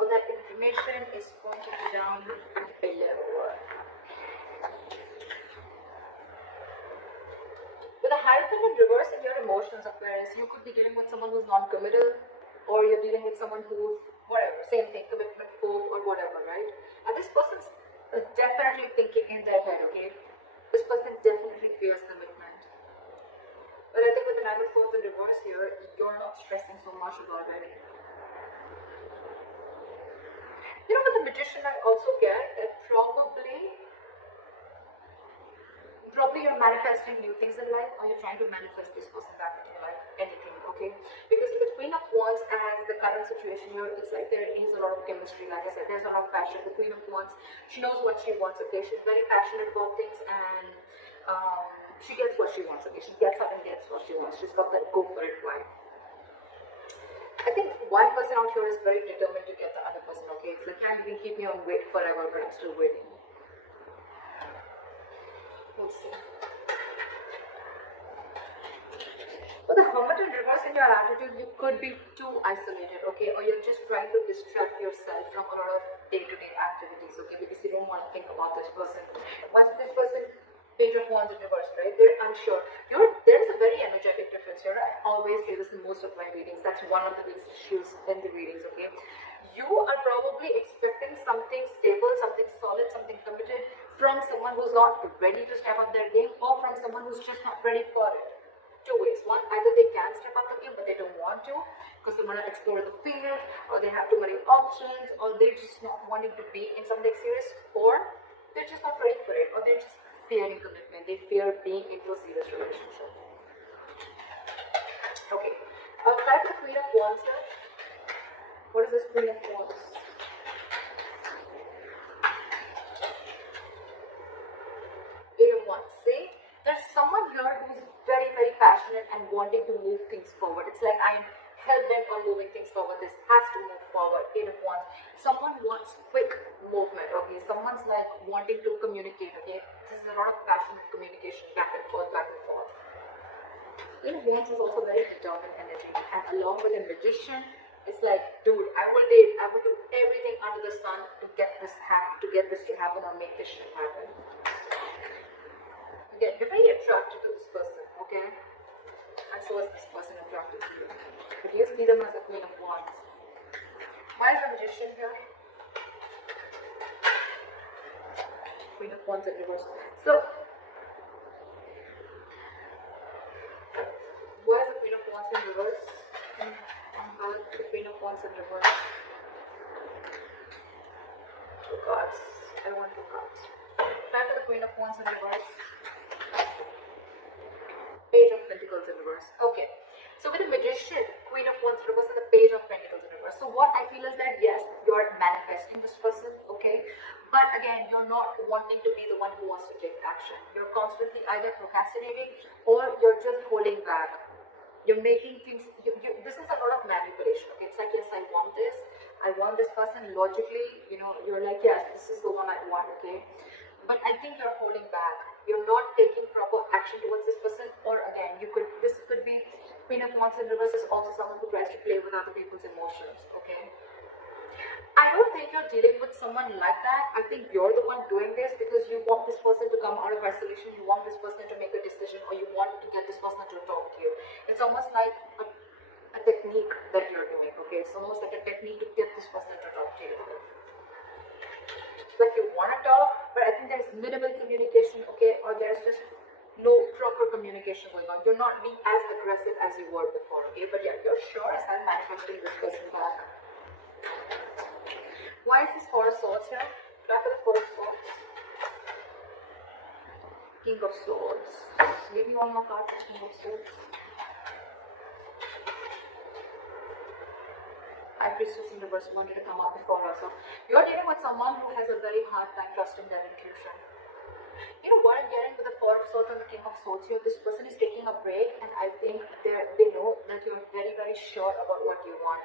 all that information is pointed down below. With a Hierophant in reverse in your emotions, Aquarius, you could be dealing with someone who's non-committal, or you're dealing with someone who's whatever, same thing, commitment phobe or whatever, right? And this person's definitely thinking in their head, okay? This person definitely fears commitment. But I think with the Nine of Swords in reverse here, you're not stressing so much about it. You know, with the Magician, I also get that probably you're manifesting new things in life, or you're trying to manifest this person back into your life, anything, okay? Because with the Queen of Wands as the current situation here, it's like there is a lot of chemistry, like I said, there's a lot of passion. The Queen of Wands, she knows what she wants, okay? She's very passionate about things, and she gets what she wants, okay? She gets up and gets what she wants. She's got that go for it vibe. I think one person out here is very determined to get the other person, okay? It's like, yeah, you can keep me on wait forever, but I'm still waiting. We'll see. With the Hermit in reverse in your attitude, you could be too isolated, okay? Or you're just trying to distract yourself from a lot of day-to-day activities, okay? Because you don't want to think about this person. Once this person, Page of Wands in reverse, right? They're unsure. There's a very energetic difference here. I always say this in most of my readings. That's one of the biggest issues in the readings, okay? You are probably expecting something stable, something solid, something committed from someone who's not ready to step up their game, or from someone who's just not ready for it. Two ways. One, either they can step up the game but they don't want to because they want to explore the field, or they have too many options, or they're just not wanting to be in something serious, or they're just not ready for it, or they're just fearing commitment. They fear being into a serious relationship. Okay. Try for the Queen of Wands here. What is this Queen of Wands? Eight of Wands. See? There's someone here who's very, very passionate and wanting to move things forward. It's like I am hell-bent on moving things forward. This has to move forward. Eight of Wands. Someone wants quick movement, okay? Someone's like wanting to communicate, okay? This is a lot of passionate communication, back and forth, back and forth. Eight of Wands is also very determined energy. And along with a Magician, it's like, dude, I will do everything under the sun to get this to happen or make this shit happen. Again, you're very attracted to this person, okay? And so is this person attracted to you. But you see them as a Queen of Wands. Why is the Magician here? Queen of Wands in reverse. So, why is the Queen of Wands in reverse? The Queen of Wands in reverse. Two cards. I want two cards. Back to the Queen of Wands in reverse. Page of Pentacles in reverse. Okay. So with the Magician, Queen of Wands in reverse, and the Page of Pentacles in reverse. So what I feel is that yes, you're manifesting this person, okay? But again, you're not wanting to be the one who wants to take action. You're constantly either procrastinating or you're just holding back. You're making things, this is a lot of manipulation, okay? It's like, yes, I want this person logically, you know, you're like, yes, this is the one I want, okay? But I think you're holding back. You're not taking proper action towards this person, or again, this could be Queen of Wands in reverse is also someone who tries to play with other people's emotions, okay? I don't think you're dealing with someone like that. I think you're the one doing this because you want this person to come out of isolation, you want this person to make a decision, or you want to get this person to talk to you. It's almost like a technique that you're doing, okay? It's almost like a technique to get this person to talk to you. Like you want to talk, but I think there's minimal communication, okay, or there's just no proper communication going on. You're not being as aggressive as you were before, okay, but yeah, you're sure as hell manifesting this person back. Why is this Four of Swords here? Try for the Four of Swords. King of Swords. Give me one more card for King of Swords. High Priestess in reverse wanted to come up before also. You're dealing with someone who has a very hard time trusting their intuition. You know what I'm getting with the Four of Swords and the King of Swords here? This person is taking a break, and I think they know that you're very, very sure about what you want.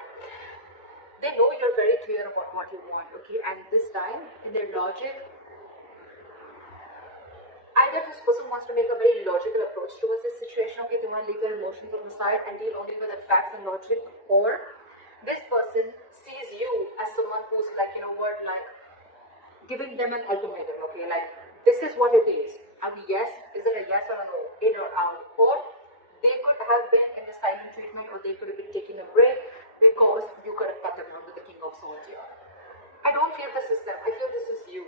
They know you're very clear about what you want, okay? And this time, in their logic, either this person wants to make a very logical approach towards this situation, okay? They want to leave their emotions on the side and deal only with the facts and logic, or This person sees you as someone who's like, you know what, like giving them an ultimatum, okay, like this is what it is. And yes, is it a yes or a no, in or out? Or they could have been in the silent treatment, or they could have been taking a break because you could have cut them down with the King of Swords here. I don't feel this is them. I feel this is you.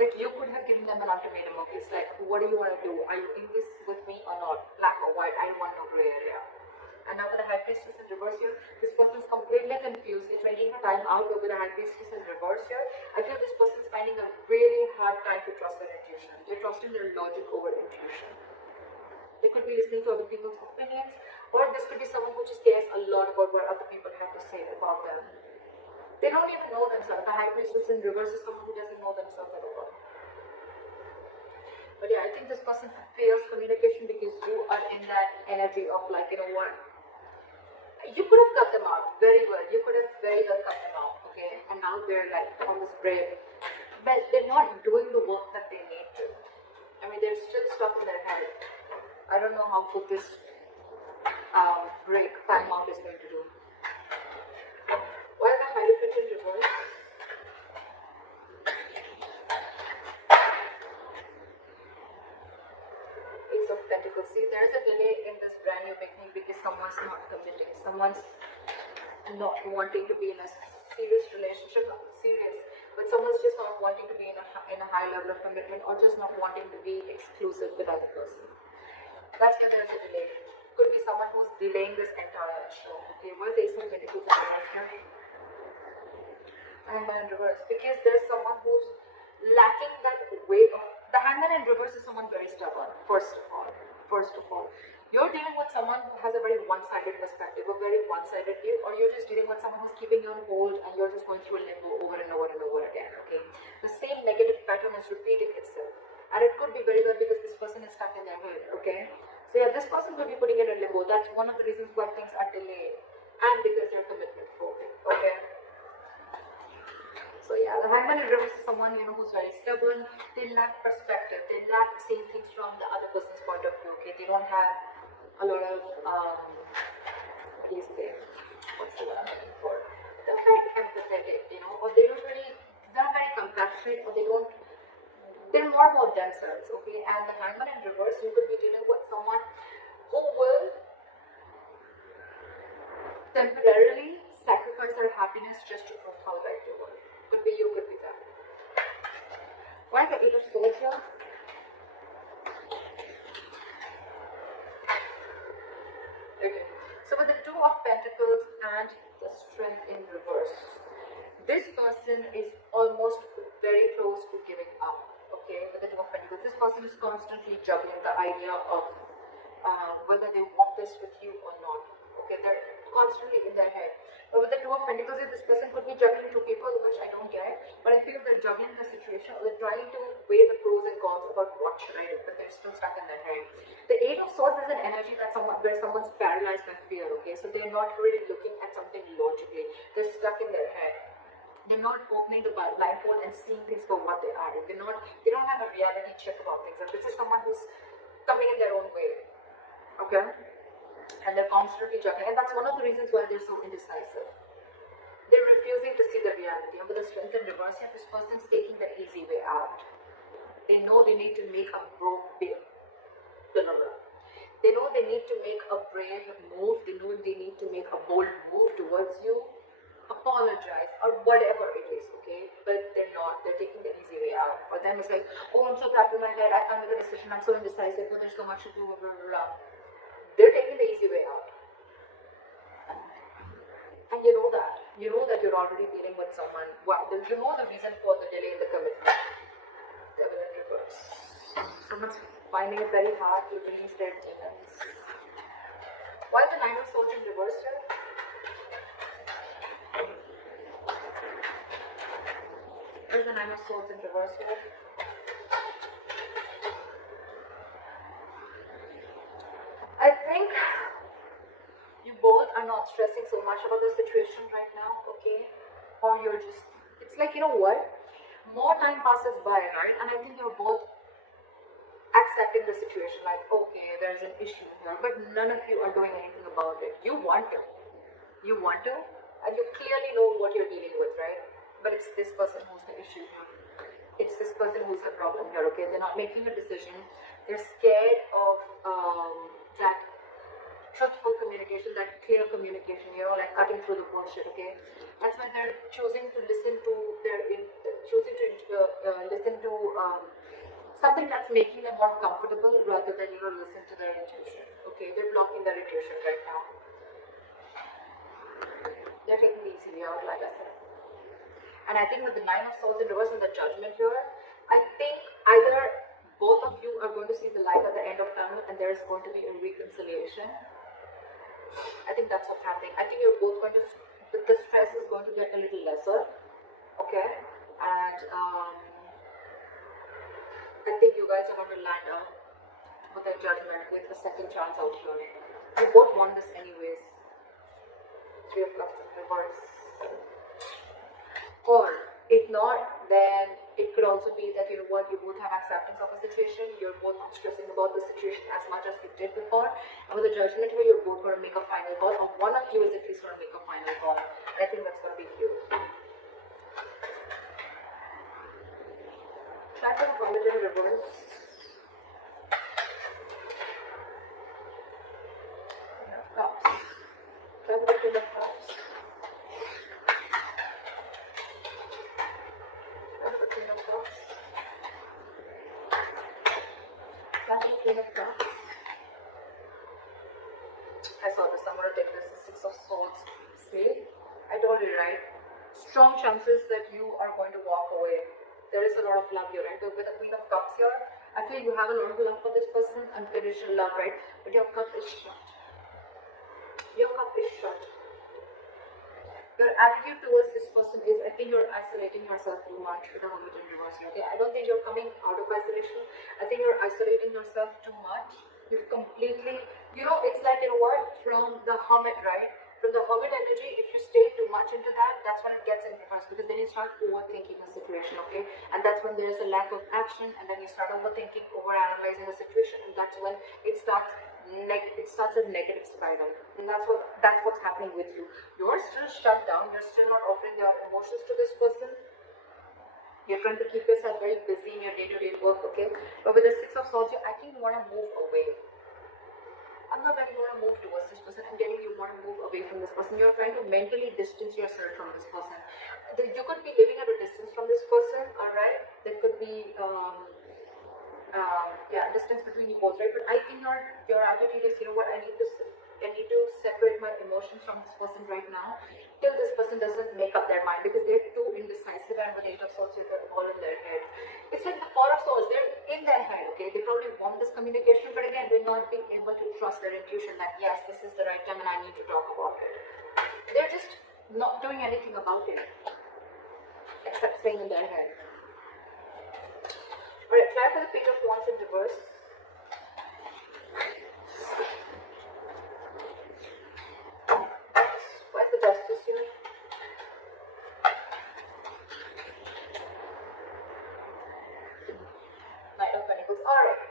Like you could have given them an ultimatum. Okay, it's like, what do you want to do? Are you in this with me or not? Black or white? I don't want no gray area. And now with the High Priestess in reverse here, this person is completely confused. They're taking time out. But with the High Priestess in reverse here, I feel this person is finding a really hard time to trust their intuition. They're trusting their logic over intuition. They could be listening to other people's opinions, or this could be someone who just cares a lot about what other people have to say about them. They don't even know themselves. The High Priestess in reverse is someone who doesn't know themselves at all. But yeah, I think this person fails communication because you are in that energy of like, you know what? You could have cut them out very well. You could have very well cut them out, okay? And now they're like on this break. But they're not doing the work that they need to. I mean, they're still stuck in their head. I don't know how good this break time out is going to do. Why is the Hierophant in reverse? Ace of Pentacles. See, there is a delay in this brand new beginning because someone's not committing. Someone's not wanting to be in a serious relationship. Not serious, but someone's just not wanting to be in a high level of commitment, or just not wanting to be exclusive with other person. That's why there is a delay. Could be someone who's delaying this entire show. Okay, what is the Ace of Pentacles in reverse here? Hangman in reverse, because there's someone who's lacking that way of. The Hangman in reverse is someone very stubborn. First of all, you're dealing with someone who has a very one-sided perspective, a very one-sided view, or you're just dealing with someone who's keeping you on hold and you're just going through a limbo over and over and over again. Okay, the same negative pattern is repeating itself, and it could be very well because this person is stuck in their head. Okay, so yeah, this person could be putting it in limbo. That's one of the reasons why things are delayed, and because they're commitment phobic. Okay. So yeah, the Hangman in reverse is someone, you know, who's very stubborn. They lack perspective. They lack seeing things from the other person's point of view. Okay, they don't have a lot of what do you say? What's the word I'm looking for? They're very empathetic, you know, or they don't really. They're very compassionate, or they don't. They're more about themselves. Okay, and the Hangman in reverse, you could be dealing with someone who will temporarily sacrifice their happiness just to prove how right they were. Could be you, could be that. Why the Eight of Swords here? Okay. So with the Two of Pentacles and the Strength in reverse, this person is almost very close to giving up. Okay, with the Two of Pentacles, this person is constantly juggling the idea of whether they want this with you or not. Okay, they're constantly in their head. But with the Two of Pentacles, this person could be juggling two people, which I don't get. But I feel they're juggling the situation, or they're trying to weigh the pros and cons about what should I do, but they're still stuck in their head. The Eight of Swords is an energy that where someone's paralyzed by fear. Okay, so they're not really looking at something logically. They're stuck in their head. They're not opening the blindfold and seeing things for what they are. They don't have a reality check about things. And this is someone who's coming in their own way. Okay. And they're constantly juggling, and that's one of the reasons why they're so indecisive. They're refusing to see the reality. And with the Strength in reverse, this person's taking the easy way out. They know they need to make a They know they need to make a brave move. They know they need to make a bold move towards you. Apologize or whatever it is, okay? But they're not. They're taking the easy way out. For them, it's like, oh, I'm so trapped in my head. I can't make a decision. I'm so indecisive. Oh, there's so much to do. Blah, blah, blah. They're taking the easy way out. And you know that. You know that you're already dealing with someone. Well, you know the reason for the delay in the commitment. Devil in reverse. Someone's finding it very hard to release their demons. Why is the Nine of Swords in reverse here? Why is the Nine of Swords in reverse here? I think you both are not stressing so much about the situation right now, okay? Or you're just, it's like, you know what? More time passes by, right? And I think you're both accepting the situation, like, okay, there's an issue here, but none of you are doing anything about it. You want it. you want to, and you clearly know what you're dealing with, right? But it's this person who's the issue here. It's this person who's the problem here, okay? They're not making a decision. They're scared of that truthful communication, that clear communication, you know, like cutting through the bullshit, okay? That's why they're choosing to listen to listen to something that's making them more comfortable rather than, you know, listen to their intuition, okay? They're blocking their intuition right now. They're taking the easy way out, like I said. And I think with the Nine of Swords in reverse and the Judgment here, I think either both of you are going to see the light at the end of tunnel and there's going to be a reconciliation. I think that's what's happening. I think you're both going to, the stress is going to get a little lesser, okay? And I think you guys are going to land up with a judgment, with a second chance out here. You both want this anyways. Three of Cups in reverse. Or if not, then it could also be that, you know what, you both have acceptance of a situation. You're both not stressing about the situation as much as you did before. And with the judgment here, you're both going to make a final call, or one of you is at least going to make a final call. And I think that's going to be you. Try for the Hermit in reverse. Cups. Try for the Queen of Cups. Queen of Cups. I saw this. I'm going to take this. The Six of Swords. See? I told you, right? Strong chances that you are going to walk away. There is a lot of love here, right? With the Queen of Cups here, I feel you have a lot of love for this person, unconditional love, right? But your cup is shut. Your cup is shut. Your attitude towards this person is, I think you're isolating yourself too much with the Hermit in reverse. Okay, I don't think you're coming out of isolation. I think you're isolating yourself too much. You've completely, you know, it's like, you know what, from the Hermit, right? From the Hermit energy, if you stay too much into that, that's when it gets in reverse, because then you start overthinking a situation, okay? And that's when there's a lack of action, and then you start overthinking, overanalyzing the situation, and that's when it starts a negative spiral, and that's what's happening with you. You're still shut down. You're still not offering your emotions to this person. You're trying to keep yourself very busy in your day-to-day work, okay? But with the Six of Swords, I think you want to move away. I'm not getting you want to move towards this person. I'm getting you want to move away from this person. You're trying to mentally distance yourself from this person. You could be living at a distance from this person, alright? There could be distance between you both, right? But I think your attitude is, you know what, I need to separate my emotions from this person right now till this person doesn't make up their mind, because they're too indecisive, and with the Eight of Swords, they're all in their head. It's like the Four of Swords, they're in their head, okay? They probably want this communication, but again, they're not being able to trust their intuition that yes, this is the right time and I need to talk about it. They're just not doing anything about it except staying in their head. Alright, try for the Page of Wands in reverse. Where's the Justice here? Knight of Pentacles. Alright,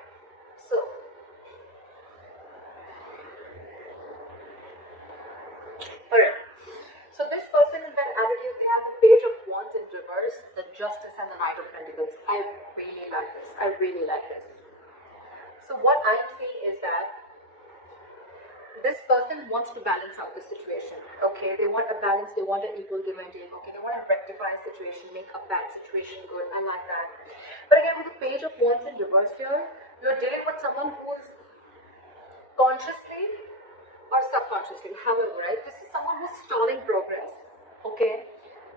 so this person in that attitude, they have the Page of Wands in reverse, the Justice, and the Knight of Pentacles. I really like this. I really like this. So what I'm seeing is that this person wants to balance out the situation. Okay, they want a balance. They want an equal give and take. Okay, they want to rectify a situation, make a bad situation good. I like that. But again, with the Page of Wands in reverse here, you're dealing with someone who's consciously or subconsciously, however, right? This is someone who's stalling progress, okay?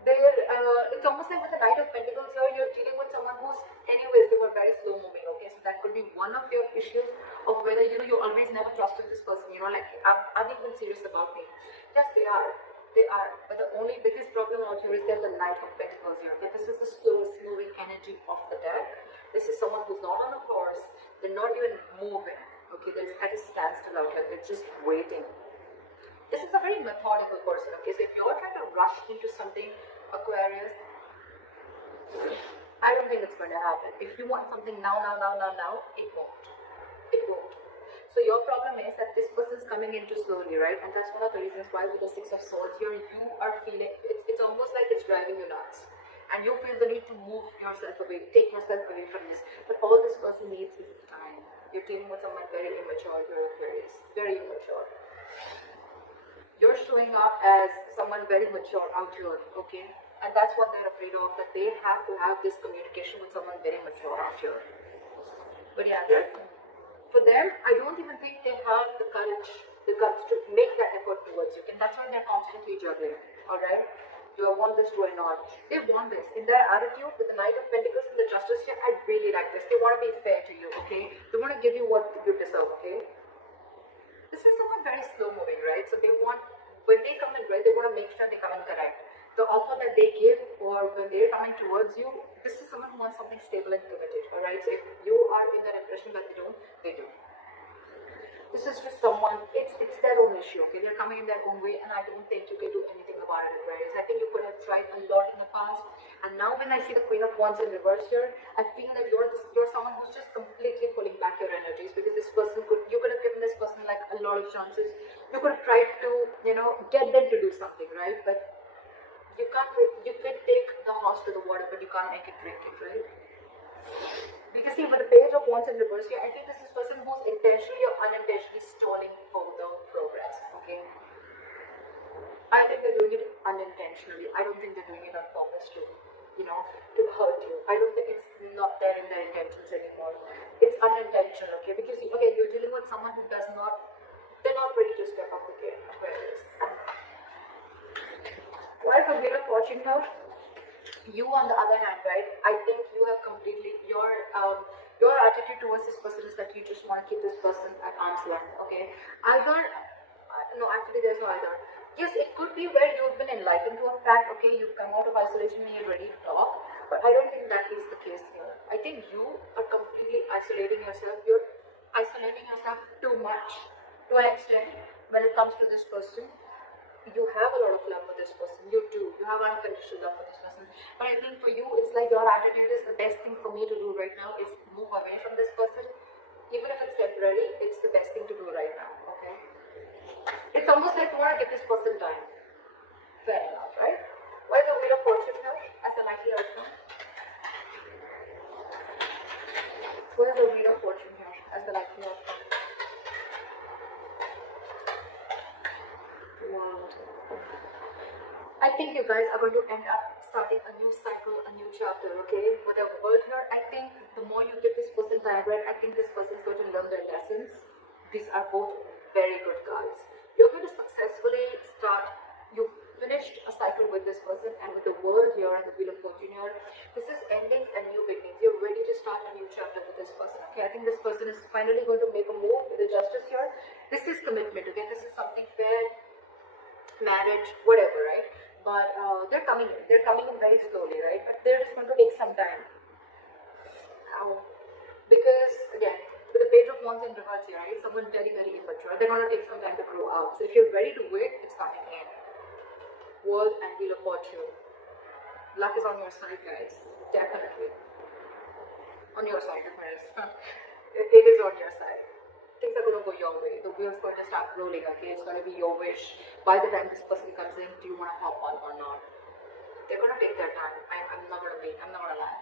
It's almost like with the Knight of Pentacles here, you're dealing with someone who's, anyways, they were very slow moving, okay? So that could be one of your issues of whether, you know, you always never trusted this person, you know, like, are they even serious about me? Yes, they are. They are. But the only biggest problem out here is that the Knight of Pentacles here, okay? This is the slowest moving energy of the deck. This is someone who's not on a horse. They're not even moving. Okay, they're at a standstill out here. They're just waiting. This is a very methodical person. Okay, so if you're trying to rush into something, Aquarius, I don't think it's going to happen. If you want something now, it won't. It won't. So your problem is that this person is coming in too slowly, right? And that's one of the reasons why with the Six of Swords here, you are feeling, it's almost like it's driving you nuts. And you feel the need to move yourself away, take yourself away from this. But all this person needs is time. You're dealing with someone very immature, you're Aquarius, very immature. You're showing up as someone very mature out here, okay? And that's what they're afraid of, that they have to have this communication with someone very mature out here. But yeah, for them, I don't even think they have the courage, the guts to make that effort towards you. And that's why they're constantly juggling, alright? Do I want this, do I not? They want this. In their attitude, with the Knight of Pentacles and the Justice here, I really like this. They want to be fair to you, okay? They want to give you what you deserve, okay? This is someone very slow moving, right? So they want, when they come in, right, they want to make sure they come in correct. The offer that they give, or when they're coming towards you, this is someone who wants something stable and committed, alright? So if you are in that impression that they don't, they do. This is just someone, it's their own issue, okay? They're coming in their own way, and I don't think you can do anything about it, Aquarius. I think you could have tried a lot in the past, and now when I see the Queen of Wands in reverse here, I feel that you're someone who's just completely pulling back your energies, because this person you could have given this person like a lot of chances. You could have tried to, you know, get them to do something, right? But you can't. You can take the horse to the water, but you can't make it drink it, right? Because see, with the Page of Wands in reverse here, I think this is person who's intentionally or unintentionally stalling further progress, okay? I think they're doing it unintentionally. I don't think they're doing it on purpose to, you know, to hurt you. I don't think it's not there in their intentions anymore. It's unintentional, okay? Because, okay, you're dealing with someone who does not, they're not ready to step up the game, Aquarius. Why is the Wheel of Fortune now? You, on the other hand, right, I think you have completely, your attitude towards this person is that you just want to keep this person at arm's length, okay? Either, no, actually there's no either. Yes, it could be where you've been enlightened to a fact, okay, you've come out of isolation and you're ready to talk, but I don't think that is the case here. I think you are completely isolating yourself. You're isolating yourself too much, to an extent, when it comes to this person. You have a lot of love for this person, you do, you have unconditional love for this person, but I think for you, it's like your attitude is the best thing for me to do right now is move away from this person. Even if it's temporary, it's the best thing to do right now, okay? It's almost like you want to give this person time. Fair enough, right? Why is the Wheel of Fortune now as a likely outcome? Where is the Wheel of Fortune here as the likely outcome? Wow. I think you guys are going to end up starting a new cycle, a new chapter, okay? With a word here, I think the more you give this person time, right, I think this person is going to learn their lessons. These are both very good cards. You're going to successfully start, you finished a cycle with this person, and with the world here and the Wheel of Fortune here, this is endings and new beginnings. You're ready to start a new chapter with this person, okay? I think this person is finally going to make a move with the Justice here. This is commitment, okay? This is something fair, marriage, whatever, right? But they're coming in. They're coming in very slowly, right? But they're just going to take some time. Because, again, with the Page of Wands in reverse here, right? Someone very, very immature. They're going to take some time to grow out. So if you're ready to wait, it's coming in. World and Wheel of Fortune. Luck is on your side, guys. Definitely. On your side, Aquarius. It is on your side. Things are going to go your way. The wheel's going to start rolling, okay? It's going to be your wish. By the time this person comes in, do you want to hop on or not? They're going to take their time. I'm not going to wait. I'm not going to lie.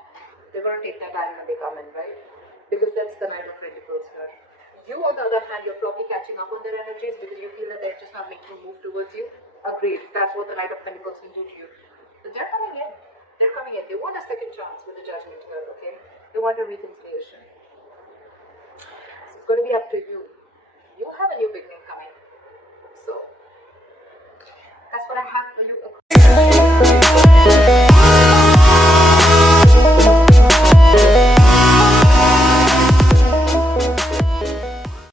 They're going to take their time when they come in, right? Because that's the Knight of Pentacles here. You, on the other hand, you're probably catching up on their energies because you feel that they're just not making a move towards you. Agreed. That's what the Knight of Pentacles can do to you. But they're coming in. They're coming in. They want a second chance with the Judgment here, okay? They want a reconciliation. It's going to be up to you. You have a new beginning coming. So, that's what I have for you.